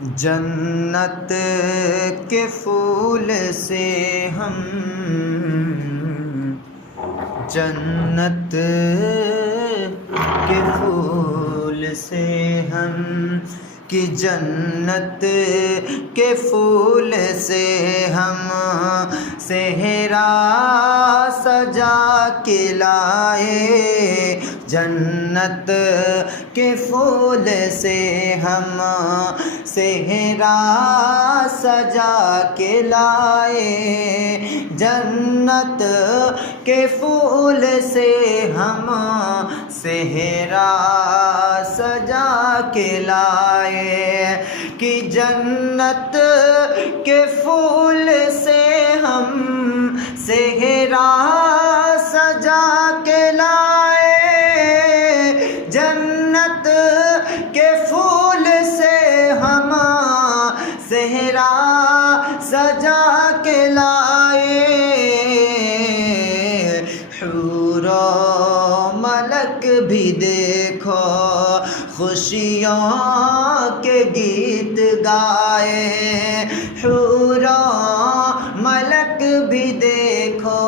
जन्नत के फूल से हम, जन्नत के फूल से हम, कि जन्नत के फूल से हम सेहरा सजा के लाए। जन्नत के फूल से हम सेहरा सजा के लाए। जन्नत के फूल से हम सेहरा सजा के लाए। कि जन्नत के फूल से हम सेहरा सजा के लाए। जन्नत के फूल से हम सेहरा सजा के लाए। हूर मलक भी देखो खुशियों के गीत गाए। हूर मलक भी देखो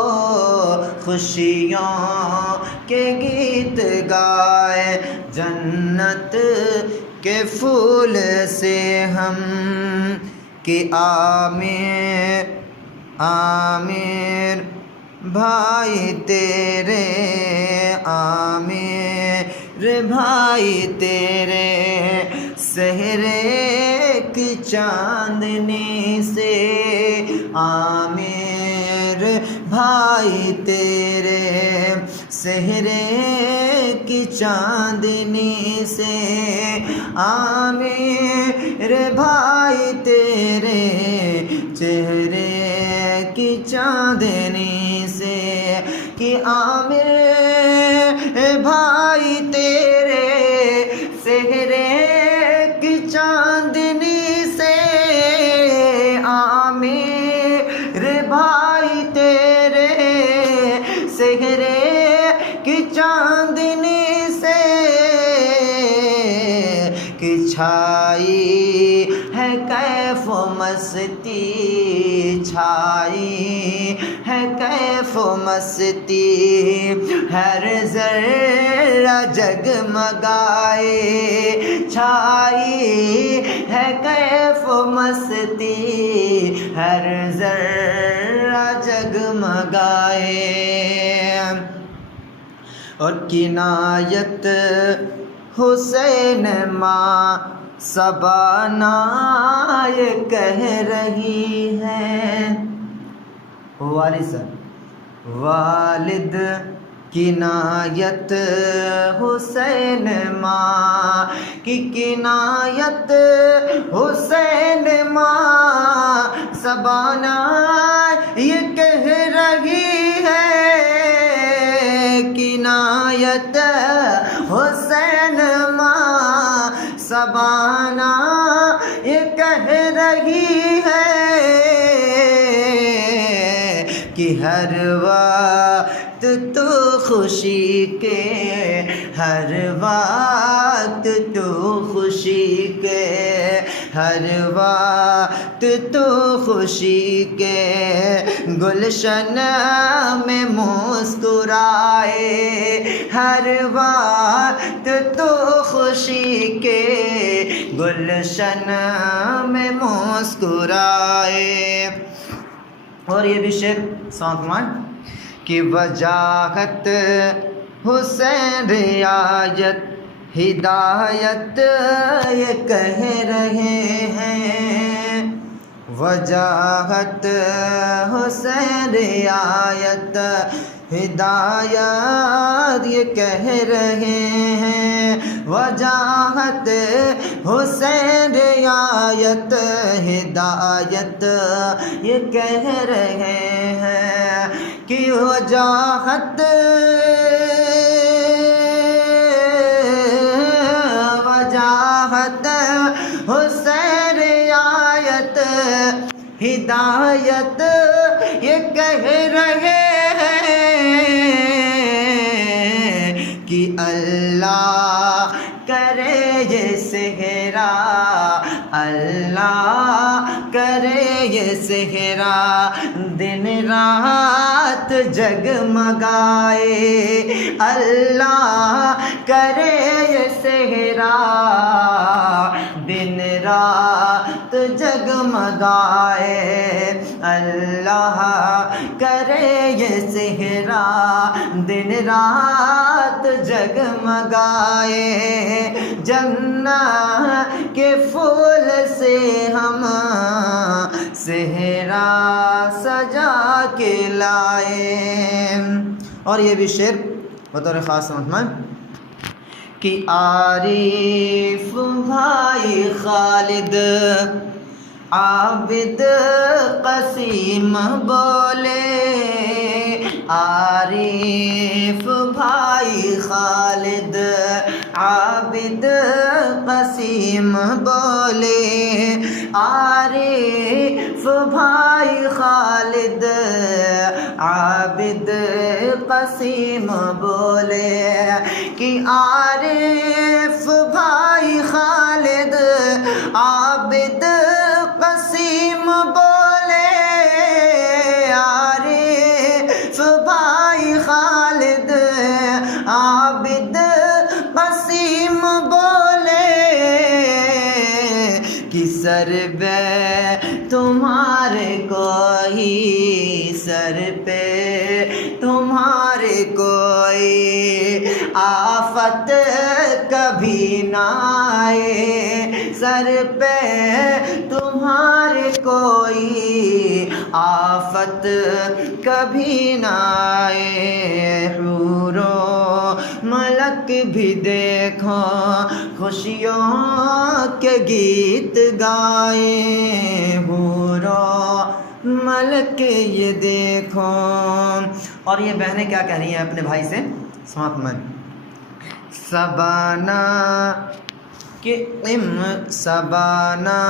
खुशियों के गीत गाए। जन्नत के फूल से हम, कि आमिर आमिर भाई तेरे, आमिर भाई तेरे सेहरे की चांदनी से। आमिर भाई तेरे सेहरे की चांदनी से। आमिर भाई तेरे चेहरे की चांदनी से। कि आमिर भाई तेरे सेहरे की चांदनी से। आमिर भाई तेरे सेहरे की चांदनी से। कि छाई है कैफ मस्ती, छाई है कैफ मस्ती, हर जर्रा जगमगाए। छाई है कैफ मस्ती, हर जर्रा जगमगाए। और किनायत हुसैन माँ सबाना ये कह रही है। वालिद किनायत हुसैन माँ की, किनायत हुसैन माँ सबाना ये कह रही है। किनायत हुसैन माँ सबाना ये कह रही है। कि हर वक्त तो खुशी के, हर वक्त तो खुशी के, हर वक्त तो खुशी के गुलशन में मुस्कुराए। हर वक्त तो खुशी के गुलशन में मुस्कुराए। और ये भी शेर सौंकमान कि वजाहत हुसैन रियायत हिदायत ये कह रहे हैं। वजाहत हुसैन रियायत हिदायत ये कह रहे हैं। वजाहत हुसैन रियायत हिदायत ये कह रहे हैं। कि वजाहत वजाहत हुसैन रियायत हिदायत ये कह रहे हैं। कि अल्लाह करे ये सेहरा अल्लाह करे ये सेहरा दिन रात जगमगाए, अल्लाह करे ये सेहरा दिन रात जगमगाए, अल्लाह करे ये सेहरा दिन रात जगमगाए। जन्नत के फूल से हम सेहरा सजा के लाए। और ये भी शेर बतौर ख़ास समझ कि आरिफ भाई खालिद आबिद कसीम बोले, आरिफ भाई खालिद आबिद कसीम बोले, आरिफ भाई खालिद आबिद कसीम बोले कि आरिफ भाई खालिद आबिद कसीम बोले, आरिफ भाई खालिद आबिद कसीम बोले कि सर पे तुम्हारे कोई, सर पे तुम्हारे कोई आफत कभी ना आए, सर पे तुम्हारे कोई आफत कभी ना आए। हूरो मलक भी देखो खुशियों के गीत गाए, हूरो मलक ये देखो। और ये बहनें क्या कह रही हैं अपने भाई से, समाप्त में सबाना के सबाना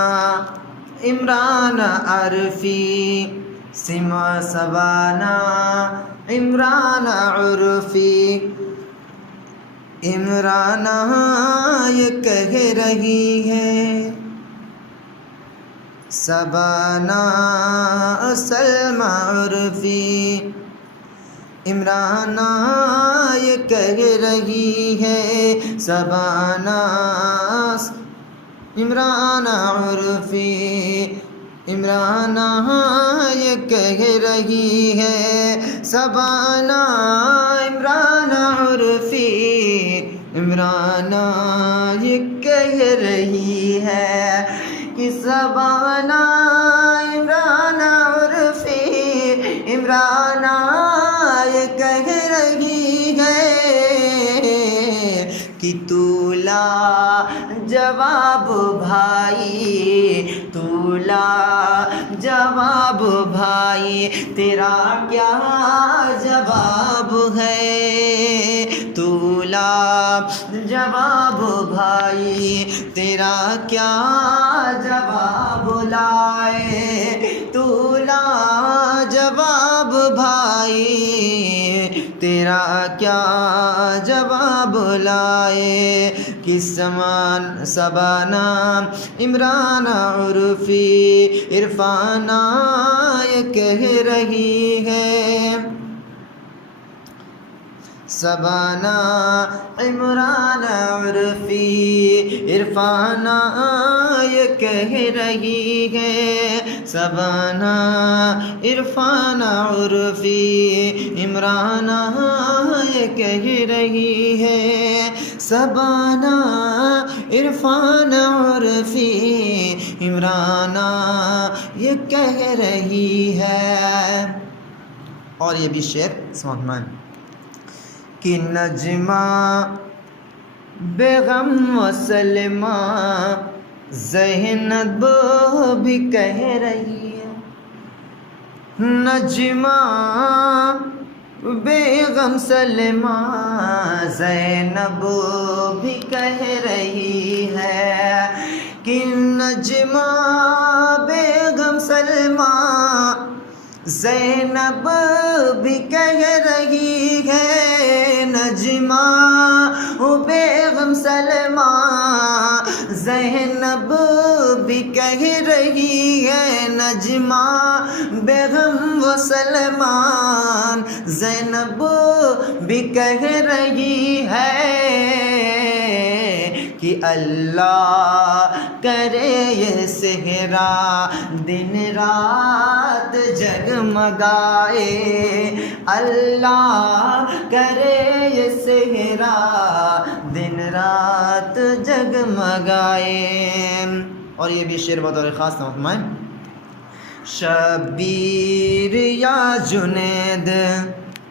इमरान अरफी सिमा, सबाना इमरान उर्फी, इमरान ये कह रही है सबाना सलमा उर्फी, इमराना ये कह रही है सबाना इमराना उर्फी, इमराना ये कह रही है सबाना इमराना उर्फी, इमराना ये कह रही है कि सबाना इमराना उर्फी, इमराना ये कह रही है कि तूला जवाब भाई, तूला जवाब भाई तेरा क्या जवाब है, तूला जवाब भाई तेरा क्या जवाब लाए, तूला जवाब भाई तेरा क्या जवाब लाए कि समान सबाना इमराना उर्फी, इरफाना ये कह रही है सबाना इमराना उर्फी, इरफाना ये कह रही है सबाना इरफाना उर्फी, इमराना ये कह रही है सबाना इरफाना उर्फी, इमराना ये कह रही है। और ये भी शेर समझ कि नजमा बेगम व सलमा ज़ैनब भी कह रही है, नजमा बेगम सलमा ज़ैनब भी कह रही है कि नजमा बेगम सलमा ज़ैनब भी कह रही है, नजमा बेगम सलमा ज़ैनब भी कह रही है नजमा बेगम व सलमान, ज़ैनब भी कह रही है कि अल्लाह करे ये सेहरा दिन रात जगमगाए, अल्लाह करे ये सेहरा दिन रात जगमगाए। और ये भी शेर बतौर ख़ास फरमाएं, शबीर या जुनैद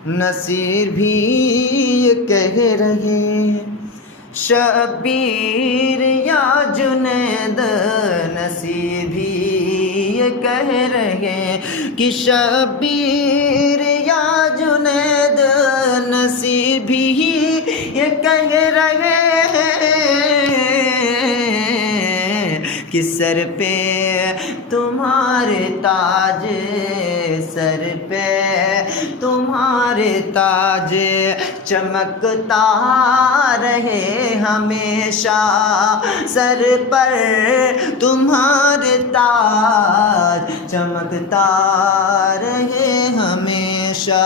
नसीर भी ये कह रहे हैं, शबीर या जुनैद नसीर भी ये कह रहे हैं कि शबीर या जुनैद नसीर भी ये कह रहे हैं कि सर पे तुम्हारे ताज, सर पे तुम्हारे ताज चमकता रहे हमेशा, सर पर तुम्हारे ताज चमकता रहे हमेशा।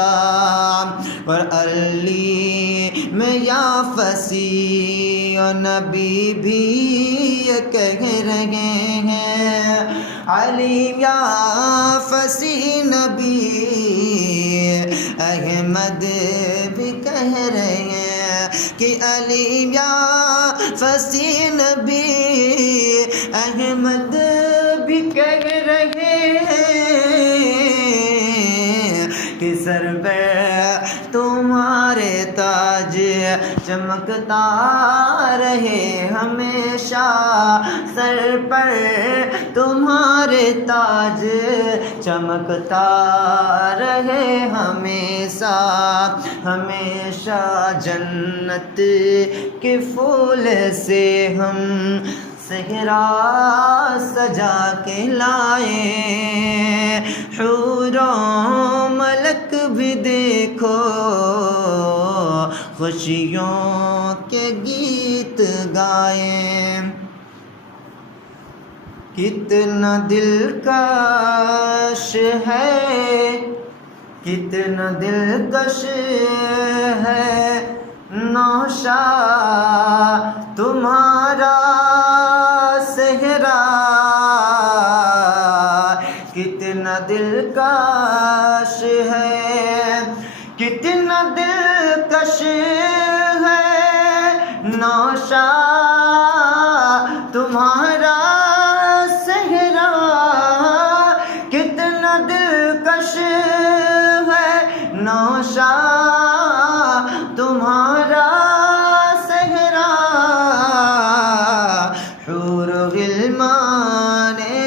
और अली में या फसी और नबी भी ये कह रहे हैं, अली या फसी नबी अहमद भी कह रहे हैं कि अली या फसी नबी अहमद भी कह रहे हैं कि सर पे तुम्हारे ताज चमकता रहे हमेशा, सर पर तुम्हारे ताज चमकता रहे हमेशा, हमेशा जन्नत के फूल से हम सेहरा सजा के लाए, हूरों मलक भी देखो खुशियों के गीत गाए। कितना दिलकश है, कितना दिलकश है नौशा तुम्हारा सेहरा, कितना दिलकश है, कितना दिलकश है नौशा तुम्हारा सेहरा, कितना दिलकश है नौशा तुम्हारा सेहरा। हूर गिलमाने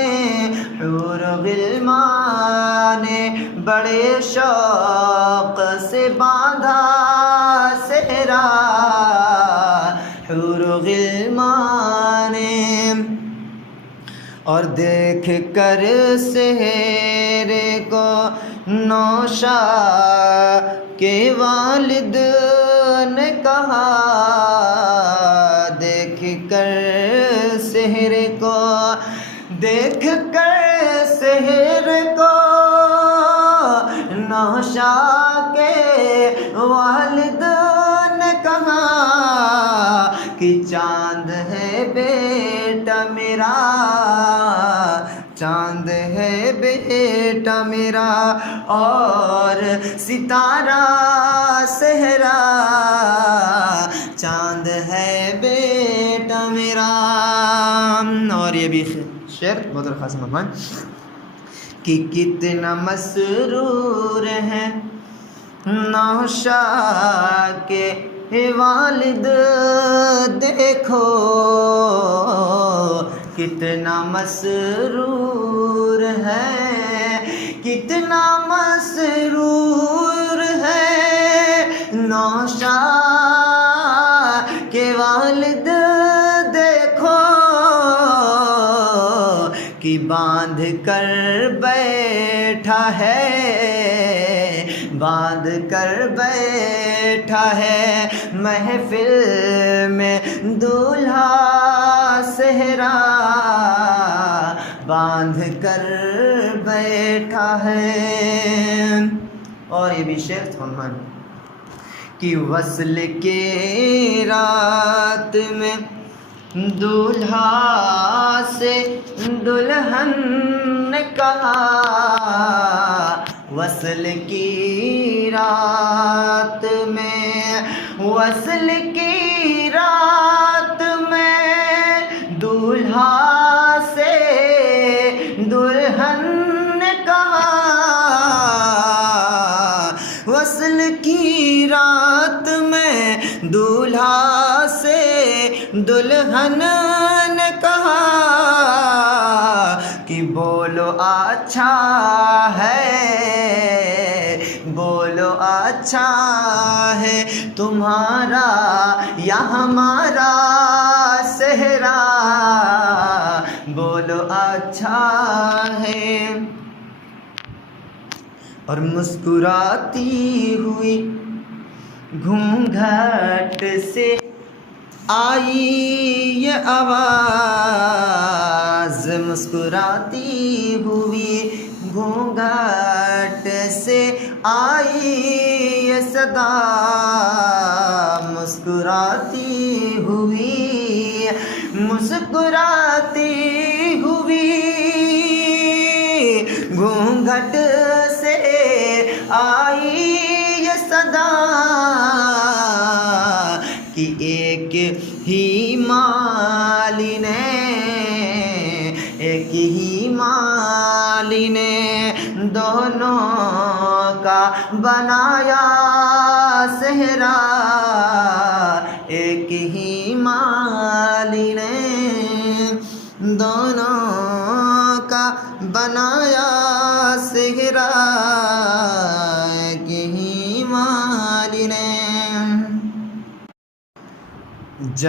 बड़े शौक से बांधा सेहरा, हूर गिलमाने और देख कर सेहरे को नौशा के वालिद ने कहा, देख कर सेहरे को, देख कर सेहरे को नौशा के वालिद ने कहा कि चांद है बेटा मेरा, चांद है बेटा मेरा और सितारा सेहरा, चांद है बेटा मेरा। और ये भी शेर बहुत खास मेहमान कि कितना मसरूर है नौशा के वालिद देखो, कितना मसरूर है, कितना मसरूर है नौशा के वालिद देखो कि बांध कर बैठा है, बांध कर बैठा है महफिल में दूल्हा सेहरा, बांध कर बैठा है। और ये भी शेर फरमान कि वस्ल के रात में दूल्हा से दुल्हन ने कहा, वस्ल की रात में, वस्ल की रात में दूल्हा से दुल्हन ने कहा, वस्ल की रात में दूल्हा से दुल्हन ने कहा कि बोलो अच्छा है, बोलो अच्छा है तुम्हारा या हमारा सेहरा, बोलो अच्छा है। और मुस्कुराती हुई घूंघट से आई ये आवाज़, मुस्कुराती हुई घूंघट से आई ये सदा, मुस्कुराती हुई, मुस्कुराती हुई घूंघट से आई ये सदा कि एक ही माली ने, एक ही माली ने दोनों का बनाया सेहरा, एक ही माली ने दोनों का बनाया सेहरा, एक ही माली ने।